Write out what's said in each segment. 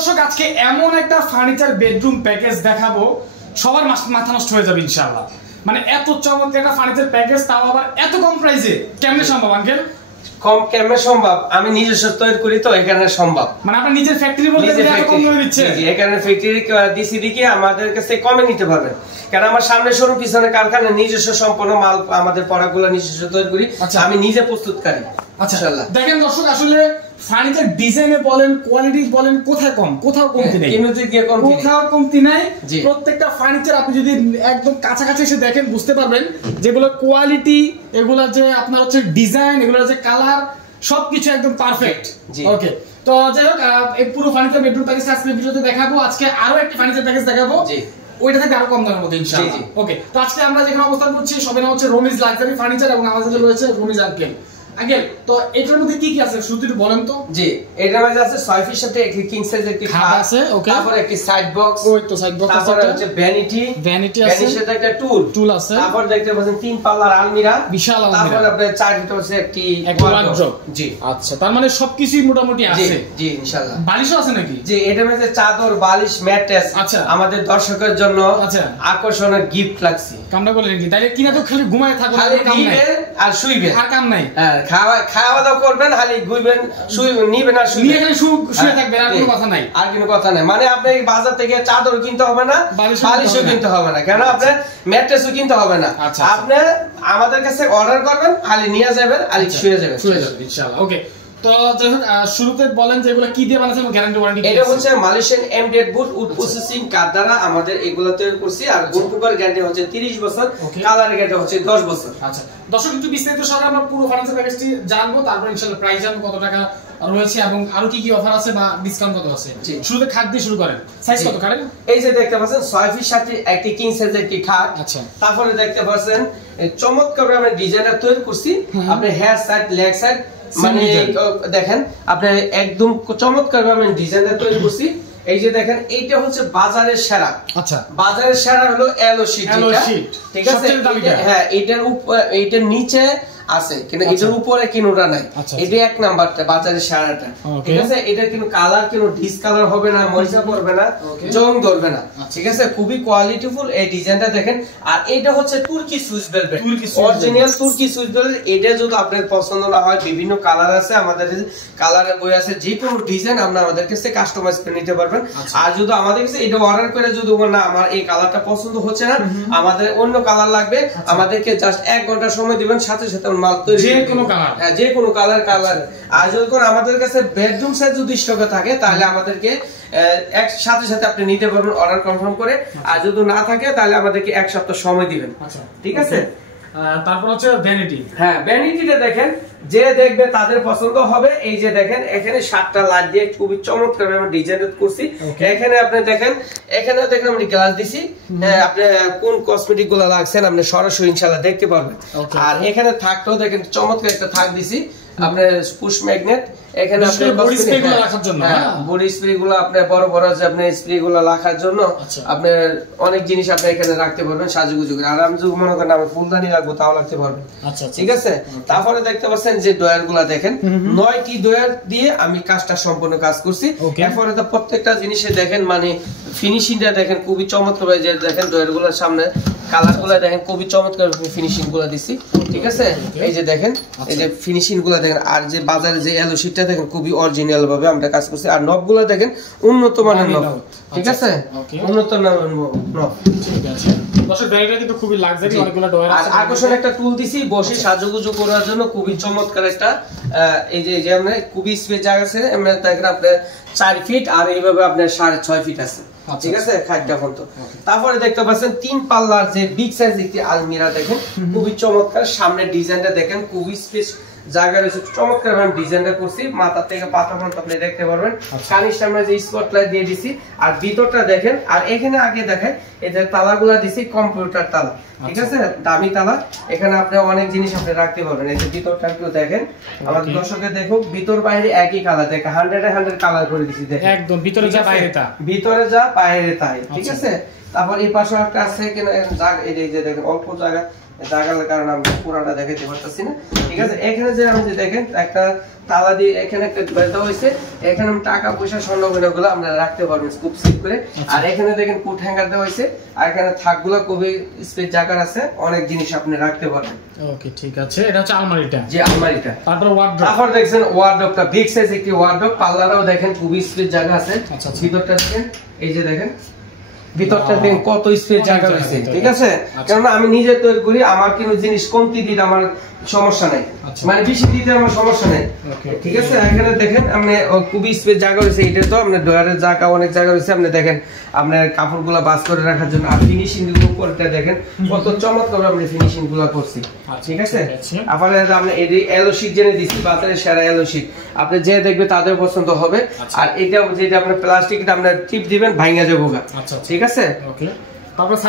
দর্শক আজকে এমন একটা ফার্নিচার বেডরুম প্যাকেজ দেখাবো সবার মাথা নষ্ট হয়ে যাবে ইনশাআল্লাহ। মানে এত চমৎকার একটা ফার্নিচার প্যাকেজ, তাও আবার এত কম প্রাইসে, কেমনে সম্ভব আঙ্কেল? কম কেমনে সম্ভব? আমি নিজস্ব তৈরি করি তো এখানে সম্ভব। মানে আপনি নিজের ফ্যাক্টরি বলতে এত কম দামে দিচ্ছেন? জি, এখানে ফ্যাক্টরি দিছি দিকে আমাদের কাছে কমে নিতে পারবেন। কারণ আমার সামনে শোরুম পিছনে কারখানা, নিজস্ব সম্পূর্ণ মাল, আমাদের প্রোডাক্টগুলো নিজস্ব তৈরি করি। আমি নিজে প্রস্তুতকারী। আচ্ছা দেখেন দর্শক, আসলে ফার্নিচার ডিজাইনে বলেন, কোয়ালিটি বলেন, কোথায় কম? কোথাও কমতি নেই, কোথাও কমতি নাই। প্রত্যেকটা ফার্নিচার আপনি যদি একদম কাছাকাছি এসে দেখেন বুঝতে পারবেন যেগুলো কোয়ালিটি, এগুলা যে আপনার হচ্ছে ডিজাইন, এগুলোর যে কালার, সবকিছু একদম পারফেক্ট। ওকে, তো যাই হোক, এই পুরো ফার্নিচার বেডরুম প্যাকেজ আজকে ভিডিওতে দেখাবো। আজকে আরো একটা ফার্নিচার প্যাকেজ দেখাবো, ওইটা থেকে আরো কম দামের মধ্যে ইনশাআল্লাহ। ওকে, তো আজকে আমরা যেখানে অবস্থান করছি সবের নাম হচ্ছে রমিজ লাক্সারি ফার্নিচার এবং আমাদের সাথে রয়েছে রমিজ আঙ্কেল। আঙ্কেল, তো এটার মধ্যে কি কি আছে শুধু একটু বলেন তো। জি, এটার মধ্যে আছে 6 ফিট সাথে একটি কিং সাইজ একটি খাট আছে। ওকে, তারপর একটি সাইড বক্স, ওই তো সাইড বক্স আছে, তারপর হচ্ছে ভ্যানিটি আছে, ভ্যানিটির সাথে একটা টুল আছে, তারপর দেখতে পাচ্ছেন 3 পাল্লার আলমিরা, বিশাল আলমিরা, তারপর আপনার 4 ফিট হচ্ছে একটি ওয়ার্ড্রপ। জি, আচ্ছা, তার মানে সবকিছুই মোটামুটি আছে। জি ইনশাআল্লাহ। বালিশও আছে নাকি? জি, এটার মধ্যে চাদর, বালিশ, ম্যাট্রেস। আচ্ছা, আমাদের দর্শকের জন্য আচ্ছা আকর্ষণীয় গিফট লাগছে। কামটা বলেন কি তাইলে কিনা তো খালি ঘুমায় থাকো, কাম নাই আর শুইবে, আর কাম নাই। হ্যাঁ, খাওয়া দাওয়া করবেন, খালি ঘুরবেন, নিবেন আর শুইবেন, এখানে শুয়ে থাকবেন, আর কোনো কথা নাই, আর কোনো কথা নাই। মানে আপনি বাজার থেকে চাদর কিনতে হবে না, বালিশও কিনতে হবে না, কেন আপনার ম্যাট্রেসও কিনতে হবে না। আপনি আমাদের কাছে অর্ডার করবেন, খালি নিয়ে যাবেন আর শুয়ে যাবেন ইনশাআল্লাহ। ওকে, তো যাই হোক, শুরুতে বলেন যে এগুলো কি দিয়ে বানাচ্ছেন, গ্যারান্টি ওয়ারেন্টি? এটা হচ্ছে মালয়েশিয়ান এমডিএড উড প্রসেসিং কাঠ দ্বারা আমাদের এগুলো তৈরি করছি। আর গুণপোকার গ্যারান্টি হচ্ছে 30 বছর, কালার গ্যারান্টি হচ্ছে 10 বছর। আচ্ছা দর্শক, একটু বিস্তারিত সহকারে আমরা পুরো ফার্নিচার প্যাকেজটি জানবো, তারপর ইনশাআল্লাহ প্রাইস জানবো, কত টাকা রয়েছে এবং আরো কি কি অফার আছে বা ডিসকাউন্ট কত আছে। শুরুতে খাট দিয়ে শুরু করেন। সাইজ কত খাটের? এই যে দেখতে পাচ্ছেন 6 ফিট সাথে একটি কিং সাইজ একটি খাট। আচ্ছা, তারপরে দেখতে পাচ্ছেন চমৎকার আমরা ডিজাইনটা তৈরি করছি। আপনি হেয়ার সাইড, লেগ সাইড, মানে দেখেন আপনার একদম চমৎকার ভাবে ডিজাইনটা তৈরি করছি। এই যে দেখেন, এইটা হচ্ছে বাজারের সেরা। আচ্ছা, বাজারের সেরা হলো এলো শীট, ঠিক আছে? হ্যাঁ, এটার নিচে আছে কিন্তু এটার উপরে কিনোটা নাই। এটা এক নাম্বারটা বাজারের সেরাটা, ঠিক আছে? এটা কিন্তু কালার কিন্তু ডিসকালার হবে না, ময়লা পড়বে না, জং ধরবে না, ঠিক আছে? খুবই কোয়ালিটিফুল এই ডিজাইনটা দেখেন। আর এটা হচ্ছে তুর্কি সুইস ভেলভেট, অরিজিনাল তুর্কি সুইস ভেলভেট। এটা যদি আপনার পছন্দ না হয়, বিভিন্ন কালার আছে, আমাদের কালারের বই আছে, যে কোনো ডিজাইন আপনি আমাদের কাছে কাস্টমাইজ করে নিতে পারবেন। আর যদি আমাদের কাছে এটা অর্ডার করে যদি না আমার এই কালারটা পছন্দ হচ্ছে না, আমাদের অন্য কালার লাগবে, আমাদেরকে জাস্ট 1 ঘন্টা সময় দিবেন, সাথে সাথে মাল তৈরি, যে কোনো কালার। হ্যাঁ, যে কোনো কালার। আর যদি আমাদের কাছে বেডরুম সাইজ যদি স্টকে থাকে তাহলে আমাদেরকে সাথে সাথে আপনি নিতে পারবেন অর্ডার কনফার্ম করে। আর যদি না থাকে তাহলে আমাদেরকে 1 সপ্তাহ সময় দিবেন। আচ্ছা, ঠিক আছে? তারপর হচ্ছে ভ্যানিটি। হ্যাঁ, ভ্যানিটিটা দেখেন, যে দেখবে তাদের পছন্দ হবে। এই যে দেখেন, এখানে 7টা লাইট দিয়ে খুবই চমৎকার ভাবে ডিজাইন করছি। এখানে আপনি দেখেন, এখানে দেখেন আমি গ্লাস দিছি, আপনি কোন কসমেটিক গুলো লাগছেন আপনি সরাসরি ইনশাআল্লাহ দেখতে পারবেন। আর এখানে থাকটাও দেখেন চমৎকার একটা থাক দিছি, আপনার পুশ ম্যাগনেট। এখানে আপনি বডি স্প্রে গুলো রাখার জন্য, বডি স্প্রে গুলো আপনি বড় বড় যে আপনি স্প্রে গুলো রাখার জন্য আপনি অনেক জিনিস আপনি এখানে রাখতে পারবেন সাজুগুজু করে। আর আমি যদি মনে করেন আমি ফুলদানি রাখবো তাও রাখতে পারবেন। আচ্ছা, ঠিক আছে? তারপরে দেখতে পাচ্ছেন যে ডয়ার গুলা দেখেন, 9টি ডয়ার দিয়ে আমি কাজটা সম্পূর্ণ কাজ করছি। এরপরে তো প্রত্যেকটা জিনিসে দেখেন মানে ফিনিশিংটা দেখেন খুবই চমৎকার হয়ে যায়। দেখেন ডয়ার গুলোর সামনে কালার গুলা দেখেন খুবই চমৎকার ফিনিশিং গুলা দিছি, ঠিক আছে? এই যে দেখেন, এই যে ফিনিশিং গুলা দেখেন। আর যে বাজারে যে এলো শীটটা দেখেন খুবই অরিজিনাল ভাবে আমরা কাজ করছি। আর নব গুলা দেখেন উন্নত মানের নব, ঠিক আছে? উন্নত মানের নব, ঠিক আছে? দর্শক, ব্যাগটা কিন্তু খুবই লাক্সারি, অনেকগুলো ডয়ার আছে। আর আকর্ষণ একটা টুল দিছি বসে সাজুগুজু করার জন্য, খুবই চমৎকার একটা। এই যে আমরা খুবই স্পেস জায়গা আছে, আমরা দেখেন আপনার 4 ফিট আর এইভাবে আপনার 6.5 ফিট আছে, ঠিক আছে? খাটটা পর্যন্ত। তারপরে দেখতে পাচ্ছেন 3 পাল্লার যে বিগ সাইজ একটি আলমিরা দেখেন, খুবই চমৎকার। সামনে ডিজাইনটা দেখেন, খুবই স্পেস জায়গা রয়েছে, চমৎকার ভাবে ডিজাইনটা করছি। মাথা থেকে পাতা পর্যন্ত আপনি দেখতে পারবেন। কানের সামনে যে স্পটলাইট দিয়ে দিছি, আর ভিতরটা দেখেন। আর এখানে আগে দেখেন এই যে তালাগুলা দিছি কম্পিউটার তালা, ঠিক আছে? দামি তালা। এখানে আপনি অনেক জিনিস আপনি রাখতে পারবেন। এই যে ভিতরটা একটু দেখেন, আমাদের দর্শকের দেখুন, ভিতর বাইরে একই কালার, দেখেন 100 কালার করে দিছি, দেখেন একদম ভিতরে যা বাইরে তা, ভিতরে যা বাইরে তাই, ঠিক আছে? তারপর এই পাশে একটা আছে কিনা জায়গা, এই যে দেখেন অল্প জায়গা জায়গার কারণে আমি পুরাটা দেখাইতে পারতেছি না। ঠিক আছে, এখানে যে আপনি দেখেন একটা তালা দিয়ে এখানে একটা বেলটা হয়েছে, এখানে টাকা পয়সা স্বর্ণ গয়নাগুলো আমরা রাখতে পারবেন খুব সেফ করে। আর এখানে দেখেন কোট হ্যাঙ্গার দেওয়া হয়েছে, আর এখানে থাকগুলো খুবই স্পেস জায়গা আছে, অনেক জিনিস আপনি রাখতে পারবেন। ওকে ঠিক আছে, এটা হচ্ছে আলমারিটা। জি আলমারিটা। তারপর ওয়ার্ডরোব। তারপর দেখছেন ওয়ার্ডরোবটা বিগ সাইজ একটি ওয়ার্ডরোব, পাল্লাটাও দেখেন খুবই স্পেস জায়গা আছে। ভিতরটা দেখেন, এই যে দেখেন ভিতরটা দেখেন কত স্পেস জায়গা রয়েছে। ঠিক আছে, কারণ আমি নিজে তৈরি করি, আমার কোনো জিনিস কমতি দিতে আমার সমস্যা নাই, মানে বেশি দিতে আমার সমস্যা নাই। ঠিক আছে, এখানে দেখেন আপনি খুবই স্পেস জায়গা রয়েছে। এটা তো আপনার ডয়ারের জায়গা অনেক জায়গা রয়েছে, আপনি দেখেন আপনার কাপড়গুলো বাস করে রাখার জন্য। আর ফিনিশিং গুলো করতে দেখেন কত চমৎকার আমরা ফিনিশিং গুলো করছি। ঠিক আছে, আপনার আমরা এই এলো শীট জেনে দিচ্ছি, বাজারে সেরা এলো শীট, আপনি যে দেখবে তাদের পছন্দ হবে। আর এটা যেটা আপনার প্লাস্টিকটা আপনার টিপ দিবেন ভাঙা যাবো গা। ঠিক আছে,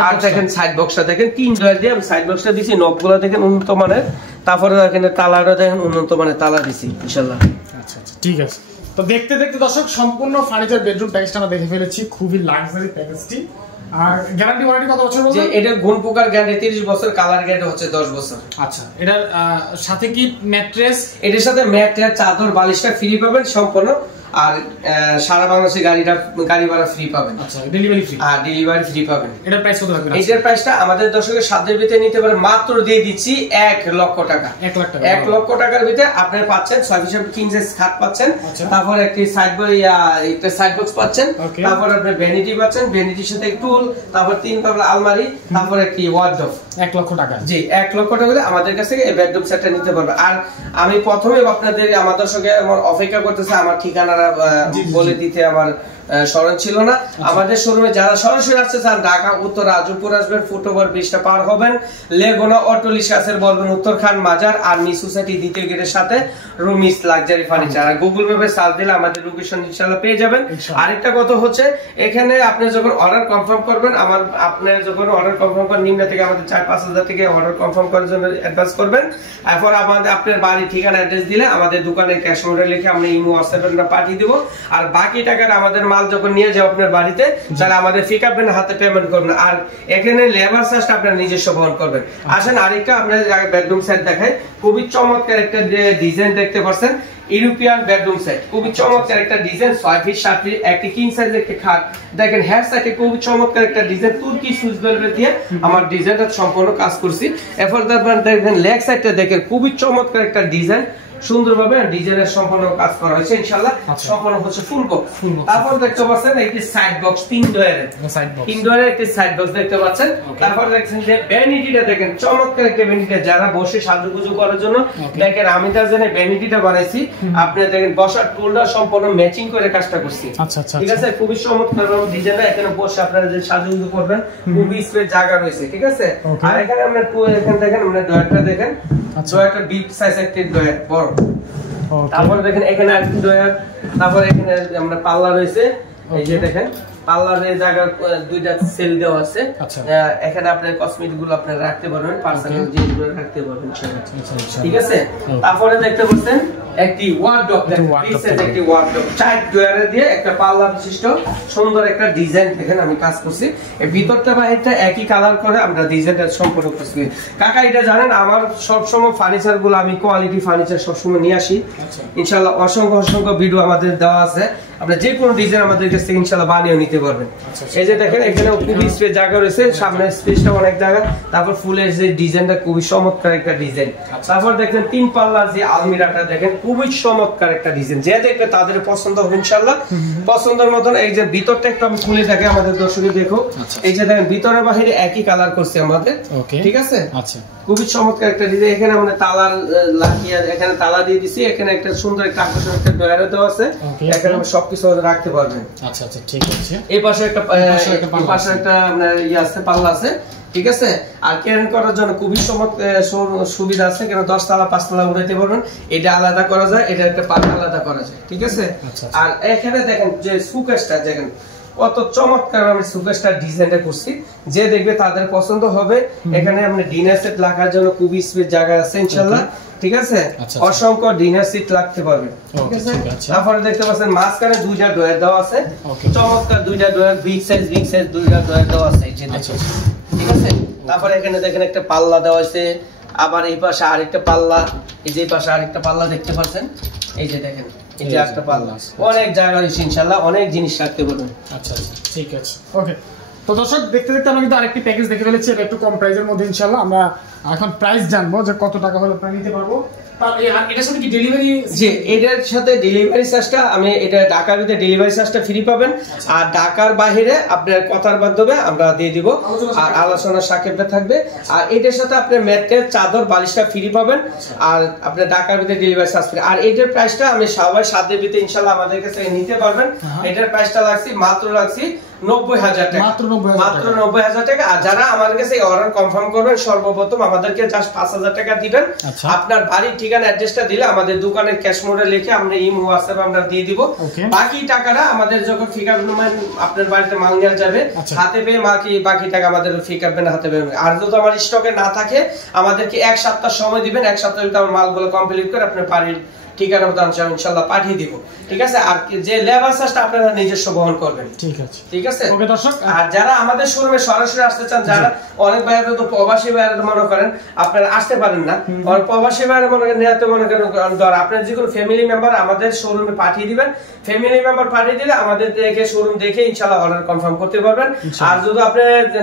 আর দেখেন সাইড বক্সটা দেখেন 3 ডয়ার দিয়ে আমি সাইড বক্সটা দিছি, নবগুলো দেখেন উন্নত মানের। তারপরে এখানে তালাটা দেখেন উন্নত মানের তালা দিছি ইনশাআল্লাহ। আচ্ছা আচ্ছা ঠিক আছে। তো দেখতে দেখতে দর্শক সম্পূর্ণ ফার্নিচার বেডরুম প্যাকেজটা আমরা দেখে ফেলেছি, খুবই লাক্সারি প্যাকেজটি। আর গ্যারান্টি ওয়ারেন্টি কত বছর বলছেন? এটা গুণ পোকার গ্যারান্টি 30 বছর, কালার গ্যারান্টি হচ্ছে 10 বছর। আচ্ছা, এটার সাথে কি ম্যাট্রেস? এটার সাথে ম্যাট্রেস, চাদর, বালিশটা ফ্রি পাবেন সম্পূর্ণ। আর সারা বাংলাদেশে গাড়ি ভাড়া ফ্রি পাবেন। আচ্ছা, ডেলিভারি ফ্রি? আর ডেলিভারি ফ্রি পাবেন। এটার প্রাইস কত থাকবে? এটার প্রাইসটা আমাদের দর্শকের সাধ্যের ভিতরে নিতে পারে, মাত্র দিয়ে দিচ্ছি 1 লক্ষ টাকা। 1 লাখ টাকা। 1 লক্ষ টাকার ভিতরে আপনি পাচ্ছেন 6 ফিট কিং সাইজ খাট পাচ্ছেন, তারপর একটি সাইড একটা সাইড বক্স পাচ্ছেন, তারপর আপনি ভ্যানিটি পাচ্ছেন, ভ্যানিটির সাথে টুল, তারপর 3 পাল্লা আলমারি, তারপর একটি ওয়ার্ডরোব। 1 লক্ষ টাকা। জি 1 লক্ষ টাকা হলে আমাদের কাছ থেকে এই বেডরুম সেটটা নিতে পারবে। আর আমি প্রথমে আপনাদের আমার দর্শকে অপেক্ষা করতেছে আমার ঠিকানাটা বলে দিতে আমার স্মরণ ছিল না। আমাদের শোরুমে যারা সরাসরি আসতে চান, ঢাকা উত্তর রাজুপুর আসবেন, ফুটওভার ব্রিজটা পার হবেন, লেগুনা অটোলিশ কাছের বলবেন উত্তর খান মাজার, আর মি সোসাইটি দ্বিতীয় গেটের সাথে রুমিস লাক্সারি ফার্নিচার। আর গুগল ম্যাপে সার্চ দিলে আমাদের লোকেশন ইনশাআল্লাহ পেয়ে যাবেন। আরেকটা কথা হচ্ছে, এখানে আপনি যখন অর্ডার কনফার্ম করবেন, আপনি যখন অর্ডার কনফার্ম করেন, নিম্ন থেকে আমাদের 4-5 হাজার থেকে অর্ডার কনফার্ম করার জন্য অ্যাডভান্স করবেন। এরপর আপনার বাড়ি ঠিকানা অ্যাড্রেস দিলে আমাদের দোকানে ক্যাশ অর্ডার লিখে আমরা ইমো হোয়াটসঅ্যাপে পাঠিয়ে দিব। আর বাকি টাকাটা আমাদের মাল যখন নিয়ে যাও আপনার বাড়িতে, তাহলে আমাদের পিক আপের হাতে পেমেন্ট করবেন। আর এখানে লেবার চার্জটা আপনার নিজস্ব বহন করবেন। আসেন আরেকটা আপনার বেডরুম সেট দেখায়, খুবই চমৎকার একটা ডিজাইন দেখতে পাচ্ছেন, ইউরোপিয়ান বেডরুম সেট, খুবই চমৎকার একটা ডিজাইন, 6 ফিট 7 ফিট একটি কিং সাইজ একটি খাট। দেখেন হেয়ার সাইডে খুবই চমৎকার একটা ডিজাইন, তুর্কি সুইচ ভেলভেট দিয়ে আমার ডিজাইনটা সম্পূর্ণ কাজ করছি। এরপর দেখেন লেগ সাইডটা দেখেন খুবই চমৎকার একটা ডিজাইন, সুন্দরভাবে ডিজাইনের সম্পূর্ণ কাজ করা হয়েছে ইনশাআল্লাহ। সম্পূর্ণ হচ্ছে ফুল বক্স। তারপর দেখতে পাচ্ছেন একটি সাইড বক্স 3 ডয়ারের, 3 ডয়ারের একটি সাইড বক্স দেখতে পাচ্ছেন। তারপর দেখছেন যে ভ্যানিটিটা দেখেন চমৎকার একটা ভ্যানিটি, যারা বসে সাজুগুজু করার জন্য দেখেন আমি তার জন্য ভ্যানিটিটা বানাইছি। আপনি দেখেন বসার টুলটা সম্পূর্ণ ম্যাচিং করে কাজটা করছি। আচ্ছা আচ্ছা ঠিক আছে, খুবই চমৎকার ডিজাইনটা। এখানে বসে আপনারা যে সাজুগুজু করবেন খুবই স্পেস জায়গা রয়েছে। ঠিক আছে, আর এখানে আমরা এখানে দেখেন আমরা ডয়ারটা দেখেন, ডয়ারটা বিগ সাইজ একটা ডয়ার বড়। তারপরে দেখেন এখানে আরেকটি ডয়ার, তারপর এখানে আমরা পাল্লা রয়েছে, এই যে দেখেন পাল্লার জায়গা 2টা সেল দেওয়া আছে। এখানে আপনার কসমেটিক গুলো আপনি রাখতে পারবেন, পার্সোনাল জিনিসগুলো রাখতে পারবেন। ঠিক আছে, তারপরে দেখতে পাচ্ছেন একটি ওয়ার্ডরোব, একটি ওয়ার্ডরোব 4 ডয়ারে দিয়ে একটা পাল্লা বিশিষ্ট সুন্দর একটা ডিজাইন দেখেন আমি কাজ করছি। এই ভিতরটা বাহিরটা একই কালার করে আমরা ডিজাইনটা সম্পূর্ণ করছি। কাকা এটা জানেন আমার সবসময় ফার্নিচার গুলো আমি কোয়ালিটি ফার্নিচার সবসময় নিয়ে আসি ইনশাআল্লাহ। অসংখ্য ভিডিও আমাদের দেওয়া আছে, আপনি যে কোনো ডিজাইন আমাদের কাছ থেকে ইনশাআল্লাহ বানিয়ে নিতে পারবেন। এই যে দেখেন এখানে খুবই স্পেস জায়গা রয়েছে, সামনে স্পেসটা অনেক জায়গা। তারপর ফুলের যে ডিজাইনটা খুবই চমৎকার একটা ডিজাইন। তারপর দেখেন 3 পাল্লার যে আলমিরাটা দেখেন খুবই চমৎকার একটা ডিজাইন, যে দেখবে তাদের পছন্দ হবে ইনশাআল্লাহ। পছন্দের মতন এই যে ভিতরটা একটু আমি খুলে দেখে আমাদের দর্শকদের দেখো, এই যে দেখেন ভিতরের বাইরে একই কালার করছে আমাদের। ঠিক আছে, আচ্ছা খুবই চমৎকার একটা ডিজাইন। এখানে আমরা তালার লাগিয়ে এখানে তালা দিয়ে দিছি, এখানে একটা সুন্দর একটা আকর্ষণীয় একটা ডয়ার দেওয়া আছে, এখানে আমরা সবকিছু রাখতে পারবেন। আচ্ছা আচ্ছা ঠিক আছে, এই পাশে একটা আপনার ইয়ে আছে, পাল্লা আছে। ঠিক আছে, আর ক্যারেন করার জন্য খুবই সুবিধা আছে, কেন 10 তলা 5 তলা উঠাইতে পারবেন। এটা আলাদা করা যায়, এটা একটা পাল্লা আলাদা করা যায়। ঠিক আছে, আর এখানে দেখেন যে সুকেশটা দেখেন কত চমৎকার আমি সুকেশটার ডিজাইনটা করছি, যে দেখবে তাদের পছন্দ হবে। এখানে আপনি ডিনার সেট রাখার জন্য খুবই স্পেস জায়গা আছে ইনশাআল্লাহ। ঠিক আছে, অসংখ্য ডিনার সিট লাগতে পারবে। ঠিক আছে, তারপরে দেখতে পাচ্ছেন মাঝখানে 2টা ডয়ার দেওয়া আছে, চমৎকার 2টা ডয়ার, বিগ সাইজ 2টা ডয়ার দেওয়া আছে। ঠিক আছে, তারপরে এখানে দেখেন একটা পাল্লা দেওয়া আছে, আবার এই পাশে আরেকটা পাল্লা, এই যে পাশে আরেকটা পাল্লা দেখতে পাচ্ছেন, এই যে দেখেন এই যে একটা পাল্লা, অনেক জায়গা আছে ইনশাআল্লাহ, অনেক জিনিস রাখতে পারবেন। আচ্ছা আচ্ছা ঠিক আছে ওকে। তো দর্শক দেখতে দেখতে আমরা কিন্তু আরেকটি প্যাকেজ দেখে ফেলেছি, এটা একটু কম প্রাইসের মধ্যে ইনশাআল্লাহ। আমরা এখন প্রাইস জানবো যে কত টাকা হলে আপনারা নিতে পারবো। এটার সাথে কি ডেলিভারি? জি, এটার সাথে ডেলিভারি চার্জটা আমি এটা ঢাকার ভিতরে ডেলিভারি চার্জটা ফ্রি পাবেন, আর ঢাকার বাইরে আপনার কথার মাধ্যমে আমরা দিয়ে দিব, আর আলোচনার সাপেক্ষে থাকবে। আর এটার সাথে আপনি ম্যাট্রেস চাদর বালিশটা ফ্রি পাবেন, আর আপনার ঢাকার ভিতরে ডেলিভারি চার্জ ফ্রি। আর এটার প্রাইসটা আমি সবাই সাধ্যের ভিতরে ইনশাআল্লাহ আমাদের কাছে নিতে পারবেন। এটার প্রাইসটা মাত্র 90,000 টাকা, মাত্র 90,000 টাকা। আর যারা আমার কাছে অর্ডার কনফার্ম করবেন সর্বপ্রথম আমাদেরকে জাস্ট 5,000 টাকা দিবেন। আপনার বাড়ির ঠিকানা অ্যাড্রেসটা দিলে আমাদের দোকানের ক্যাশ মোডে লিখে আমরা ইমো হোয়াটসঅ্যাপ আমরা দিয়ে দিব। বাকি টাকাটা আমাদের যখন পিকআপ আপনার বাড়িতে মাল নিয়ে যাবে হাতে পেয়ে বাকি টাকা আমাদের পিকআপ ভ্যানে হাতে পেয়ে। আর যদি আমার স্টকে না থাকে আমাদেরকে 1 সপ্তাহ সময় দিবেন, 1 সপ্তাহের ভিতরে আমার মালগুলো কমপ্লিট করে আপনার বাড়ির ঠিকানা মতো ইনশাআল্লাহ পাঠিয়ে দিব, ঠিক আছে? আর যে লেবার চার্জটা আপনারা নিজস্ব বহন করবেন, ঠিক আছে? ঠিক আছে ওকে দর্শক। আর যারা আমাদের শোরুমে সরাসরি আসতে চান, যারা অনেক ভাইরা তো প্রবাসী ভাইরা মনে করেন আপনারা আসতে পারেন না, আর প্রবাসী ভাইরা মনে করেন নিতে মনে করেন আপনার যে কোনো ফ্যামিলি মেম্বার আমাদের শোরুমে পাঠিয়ে দিবেন। ফ্যামিলি মেম্বার পাঠিয়ে দিলে আমাদের দেখে শোরুম দেখে ইনশাআল্লাহ অর্ডার কনফার্ম করতে পারবেন। আর যদি আপনি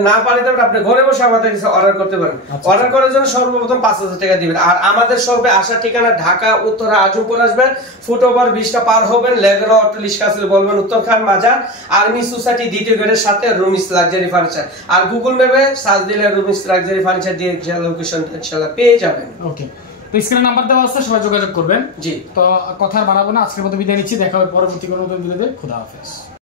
না পারেন আপনি ঘরে বসে আমাদের কাছে অর্ডার করতে পারেন। অর্ডার করার জন্য সর্বপ্রথম 5,000 টাকা দিবেন। আর আমাদের শপে আসার ঠিকানা ঢাকা উত্তরা আজমপুর আসবেন, ফুটওভার 20টা পার হবেন, লেগরা অটোলিশ কাছে বলবেন উত্তরখান বাজার, আর্মি সোসাইটি দ্বিতীয় গেটের সাথে রুমিস লাক্সারি ফার্নিচার। আর গুগল ম্যাপে সার্চ দিলে রুমিস লাক্সারি ফার্নিচার দিয়ে লোকেশন ইনশাআল্লাহ পেয়ে যাবেন। ওকে, তো স্ক্রিনে নাম্বার দেওয়া আছে, সবাই যোগাযোগ করবেন। জি, তো কথা বাড়াবো না, আজকের মতো বিদায় নিচ্ছি, দেখা হবে পরবর্তী কোনো নতুন ভিডিওতে। খোদা হাফেজ।